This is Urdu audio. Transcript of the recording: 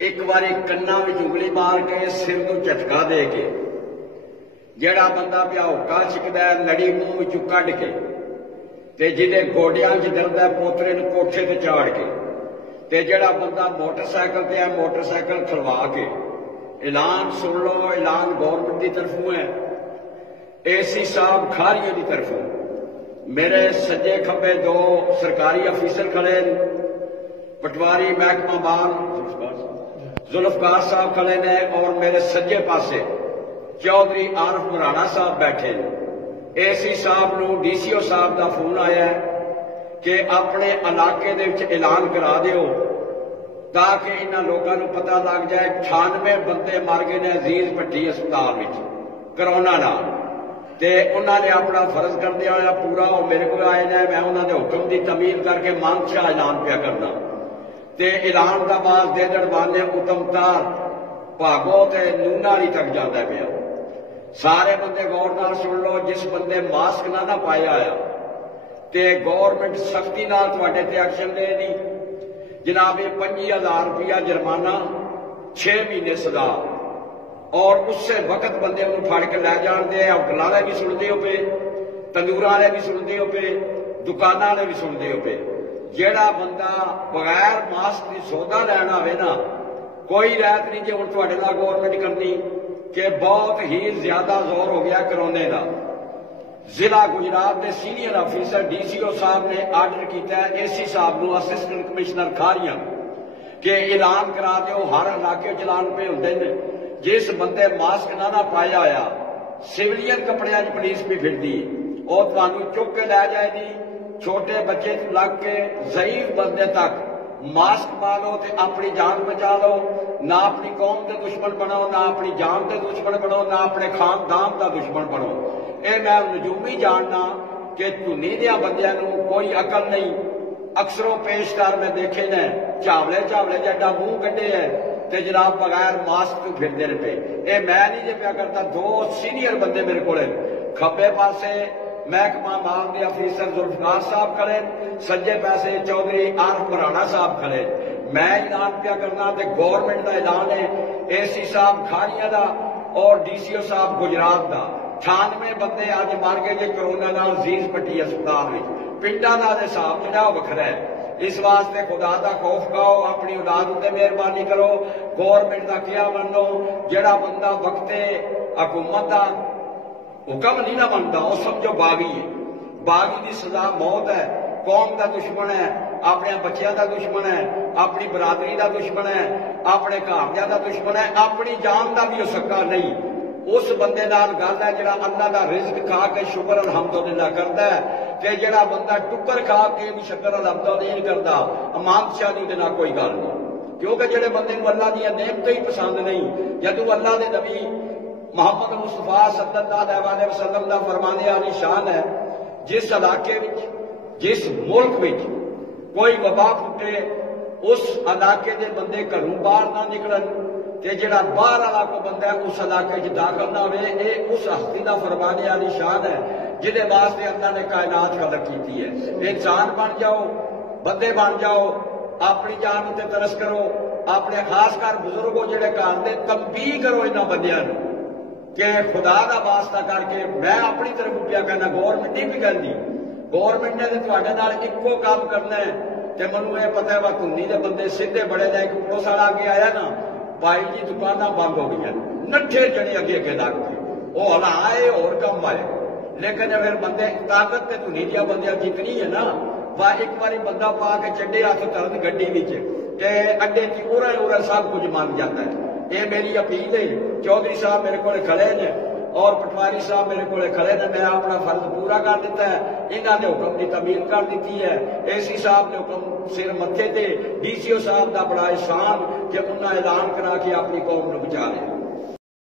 ایک باری کنا میں انگلی مار کے سر کو جھٹکا دے کے جیڑا بندہ پیا ہوکا چکدا ہے لڑی منہ وچوں کڈ کے تے جہدے گوڈیاں وچ درد ہے پوترے نوں کوٹھے تے چاڑ کے تے جیڑا بندہ موٹر سائیکل تے ہے موٹر سائیکل کھلوا کے اعلان سن لو، اعلان گورنمنٹ دی طرفوں ہے، اے سی صاحب کھاریاں دی طرفوں، میرے سجے کھبے دو سرکاری افیسر کھڑے، پٹواری محکمہ بان ذوالفقار صاحب کھڑے نے، اور میرے سجے پاسے چودھری عارف مرانا صاحب بیٹھے، اے سی صاحب نو ڈی سی او صاحب دا فون آیا ہے کہ اپنے علاقے دے وچ اعلان کرا دیو تاکہ انہاں لوگاں نو پتہ لگ جائے 98 بندے مر گئے نے عزیز بھٹی ہسپتال وچ کرونا نال، تے انہاں نے اپنا فرض کر دیا ہوا پورا، وہ میرے کو آئے نے، میں انہاں دے حکم دی تعمیل کر کے مانشا اعلان پیا کرنا، تے اعلان دا باز دے دڑوانے اتم تار بھاگو تے نونالی تک جاتا ہے پیا۔ سارے بندے غور نال سن لو، جس بندے ماسک نہ پایا آیا تے گورنمنٹ سختی نال تواڈے تے ایکشن دے دی، جناب 25,000 روپیہ جرمانہ، 6 مہینے سزا، اور اس سے وقت بندے انہوں پھاڑ کے لے جان دے، ہوٹل والے بھی سنتے ہو پے، تندور والے بھی سنتے ہو پے، دکان والے بھی سنتے ہو پے، جیڑا بندہ بغیر ماسک کی سودا لینا ہوئے نا، کوئی رعایت نہیں جی ہوں تواڈے نال گورنمنٹ کرنی، کہ بہت ہی زیادہ زور ہو گیا کرونے کا۔ ضلع گجرات کے سینئر افیسر ڈی سی او صاحب نے آرڈر کیتا ہے اے سی صاحب نو، اسسٹنٹ کمشنر کھاریاں، کہ اعلان کرا دیو، ہر علاقے چلان پہ ہوندے نے، جس بندے ماسک نہ پایا ہوا سویلین کپڑے پولیس بھی پھردی وہ تمہیں چک کے لے جائے گی، چھوٹے بچے تو لگ کے ضعیف بندے تک ماسک پا لو تے اپنی جان بچا لو، نہ اپنی قوم کے دشمن بنو، نہ اپنی جان کے دشمن بنو، نہ اپنے خاندان کا دشمن بنو۔ اے میں نجومی جاننا کہ تنی دیا بندیاں نو کوئی عقل نہیں، اکثروں پیش کر میں دیکھے نے چاولے چاولے جیڈا منہ کٹے ہے تے جناب بغیر ماسک تو پھرتے رہے۔ اے میں نہیں جے پیا کرتا، دو سینئر بندے میرے کو کھبے پاسے محکمہ مال دے افیسر ذوالفقار صاحب کھڑے، سجے پاسے چودھری عارف مرانا صاحب کھڑے، میں اعلان پیا کرنا تے گورنمنٹ دا اعلان ہے، اے سی صاحب کھاریاں دا اور ڈی سی او صاحب گجرات دا، 98 بندے اج مر گئے جے کرونا نال عزیز بھٹی ہسپتال وچ، پنڈاں دا حساب جڑا وکھرا ہے۔ اس واسطے خدا دا خوف کھاؤ، اپنی اولاد تے مہربانی کرو، گورنمنٹ دا کیا منو، جڑا بندہ وقتے حکومت دا حکم نہیں نہ منتا وہ سمجھو باغی ہے، باغی دی سزا موت ہے، قوم دا دشمن ہے، اپنے بچیاں دا دشمن ہے، اپنی برادری دا دشمن ہے، اپنے گھرجا دا دشمن ہے، اپنی جان دا بھی ہو سکا نہیں۔ اس بندے نال گل ہے جڑا اللہ دا رزق کھا کے شکر الحمدللہ کردا ہے، تے جڑا بندہ ٹکر کھا کے بھی شکر الحمدللہ نہیں کردا، امام شادی دے نال کوئی گل نہیں، کیونکہ جڑے بندے نوں اللہ دی نعمتیں ہی پسند نہیں، جدوں اللہ دے نبی محمد مصطفیٰ صلی اللہ علیہ وسلم دا فرمانے والی شان ہے، جس علاقے وچ جس ملک وچ کوئی وبا پھٹے اس علاقے دے بندے گھروں باہر نہ نکلن، تے جڑا باہر والا کو بندہ ہے اس علاقے وچ داخل نہ ہوئے، اے اس ہستی دا فرمانے والی شان ہے جہدے واسطے اللہ نے کائنات خلق کیتی ہے۔ انسان بن جاؤ، بندے بن جاؤ، اپنی جان تے ترس کرو، اپنے خاص کر بزرگوں جڑے گھر دے تنبیہ کرو انہاں بندیاں نوں کہ خدا دا واسطہ کر کے، میں اپنی طرف پیا کہنا گورنمنٹ نہیں بھی کرنی، گورنمنٹ نے تواڈے نال اکو کام کرنا ہے، تے منوں یہ پتہ ہے وا کنی دے بندے سیدھے بڑے نے، ایک پڑوس والا اگے آیا نا، بھائی جی دکاناں بند ہو گئی، نٹھے جڑے اگے اگے لگ گئے، وہ ہلا آئے اور کم آئے، لیکن پھر بندے طاقت تے کنی دیا بندیاں جتنی ہے نا، وا ایک باری بندہ پا کے چڈے ہاتھ ترد گڈی وچ تے اڈے تی اورا سب کچھ مان جاتا ہے۔ یہ میری اپیل ہے، چودھری صاحب میرے کو کھڑے نے اور پٹواری صاحب میرے کو کھڑے نے، میں اپنا فرض پورا کر دیتا ہے، انہوں نے حکم کی تعمیل کر دیتی ہے، اے سی صاحب نے حکم سر متھے تے، ڈی سی او صاحب کا بڑا احسان کہ انہوں نے اعلان کرا کے اپنی قوم کو بچا لیا۔